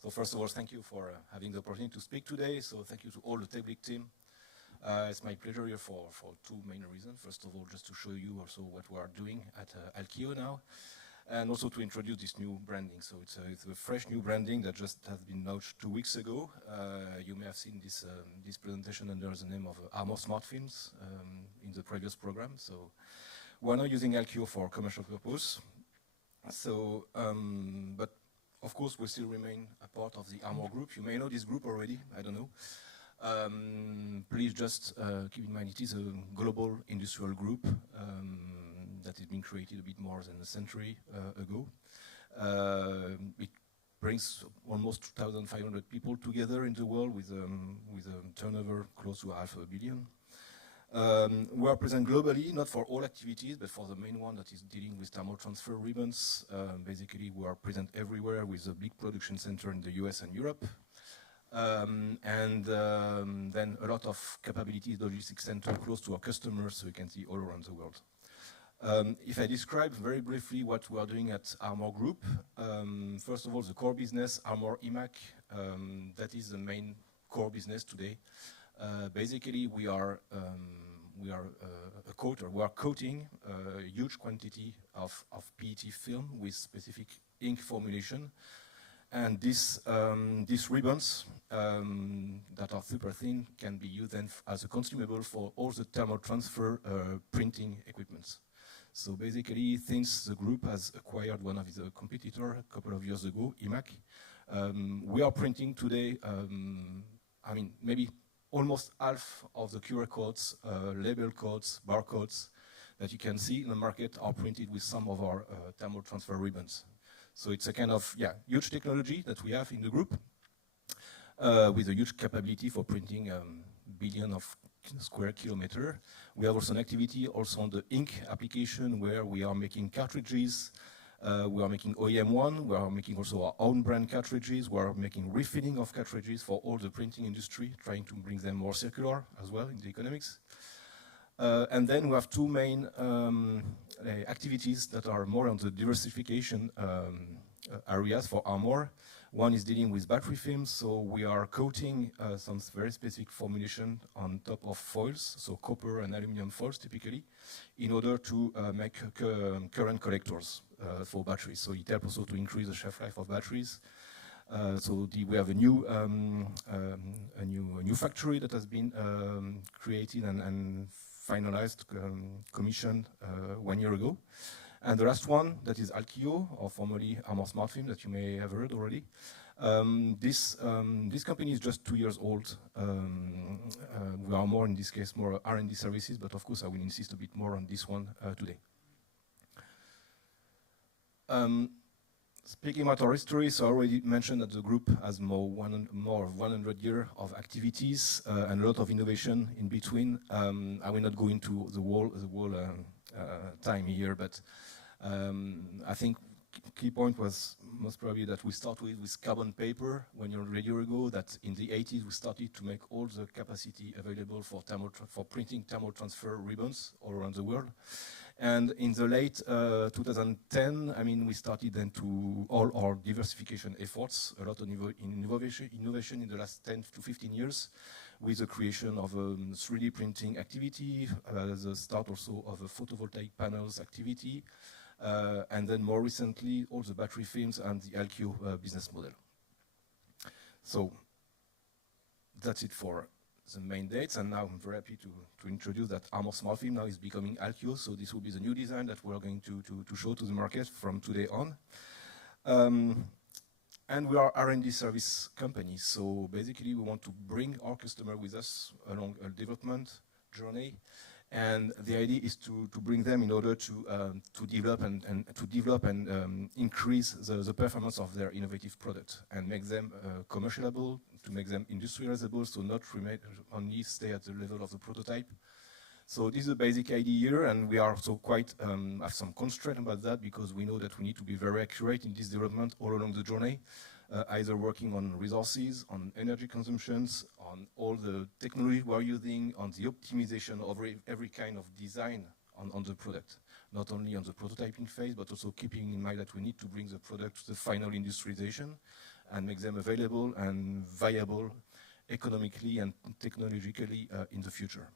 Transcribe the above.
So first of all, thank you for having the opportunity to speak today. So thank you to all the Technic team. It's my pleasure here for two main reasons. First of all, just to show you also what we are doing at Alqio now, and also to introduce this new branding. So it's a fresh new branding that just has been launched 2 weeks ago. You may have seen this presentation under the name of Armor Smart Films in the previous program. So we're now using Alqio for commercial purpose. So, but of course, we still remain a part of the Armor group. You may know this group already, I don't know. Please just keep in mind it is a global industrial group that has been created a bit more than a century ago. It brings almost 2,500 people together in the world with a turnover close to $500 million. We are present globally, not for all activities, but for the main one that is dealing with thermal transfer ribbons. Basically, we are present everywhere with a big production center in the US and Europe. Then a lot of capabilities, logistics center close to our customers, so you can see all around the world. If I describe very briefly what we are doing at Armor Group, first of all, the core business, Armor IMAC, that is the main core business today. Basically, we are a coater. We are coating a huge quantity of PET film with specific ink formulation, and these ribbons that are super thin can be used then as a consumable for all the thermal transfer printing equipments. So basically, since the group has acquired one of its competitors a couple of years ago, IMAC, we are printing today. I mean, maybe almost half of the QR codes, label codes, barcodes that you can see in the market are printed with some of our thermal transfer ribbons. So it's a kind of huge technology that we have in the group with a huge capability for printing billion of square kilometers. We have also an activity also on the ink application where we are making cartridges. We are making OEM one, we are making also our own brand cartridges, we are making refilling of cartridges for all the printing industry, trying to bring them more circular as well in the economics. And then we have two main activities that are more on the diversification areas for Armor. One is dealing with battery films, so we are coating some very specific formulation on top of foils, so copper and aluminum foils typically, in order to make current collectors for batteries. So it helps also to increase the shelf life of batteries. We have a new factory that has been created and finalized, commissioned 1 year ago. And the last one, that is Alqio, or formerly Armor Smart Film, that you may have heard already. This company is just 2 years old. We are more, in this case, more R&D services, but of course I will insist a bit more on this one today. Speaking about our history, so I already mentioned that the group has more of 100 years of activities and a lot of innovation in between. I will not go into the whole time here, but I think key point was most probably that we started with carbon paper 1 year ago, that in the 80s we started to make all the capacity available for printing thermal transfer ribbons all around the world. And in the late 2010, I mean, we started then to all our diversification efforts, a lot of innovation in the last 10 to 15 years, with the creation of a 3D printing activity, the start also of a photovoltaic panels activity, and then more recently, all the battery films and the Alqio business model. So that's it for the main dates, and now I'm very happy to introduce that Armor Smart Film now is becoming Alqio, so this will be the new design that we're going to show to the market from today on. And we are R&D service company, so basically we want to bring our customer with us along a development journey, and the idea is to bring them in order to develop and increase the performance of their innovative product and make them commercialable, to make them industrializable, so not only stay at the level of the prototype. So this is a basic idea here, and we are also quite have some constraint about that, because we know that we need to be very accurate in this development all along the journey, either working on resources, on energy consumptions, on all the technology we are using, on the optimization of every kind of design on the product, not only on the prototyping phase, but also keeping in mind that we need to bring the product to the final industrialization. and make them available and viable economically and technologically in the future.